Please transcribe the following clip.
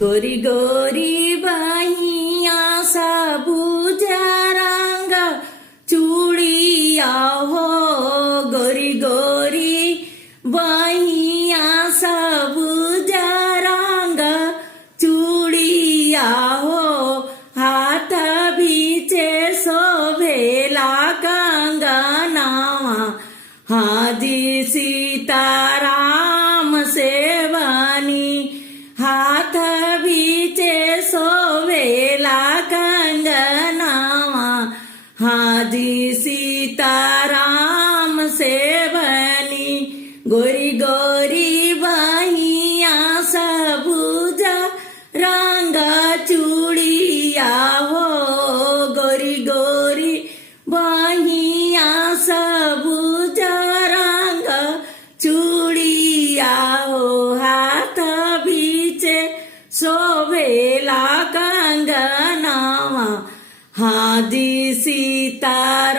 गोरी गोरी बाहिया सबुजा रंग चूड़िया हो गोरी गोरी बाहिया सबुजा रंग चूड़िया हो हाथ बीचे शोभेला कंगनावा हाजी सीताराम सेवानी हाथ बीचे शोभेला कंगनावा हाजी सीताराम सेवनी गोरी गोरी बाहिया सबुजा रंग चूड़िया हो गोरी गोरी बाहिया सबुजा रंग चूड़िया हो हाथ बीचे शोभेला कंगनावा हाजी सीताराम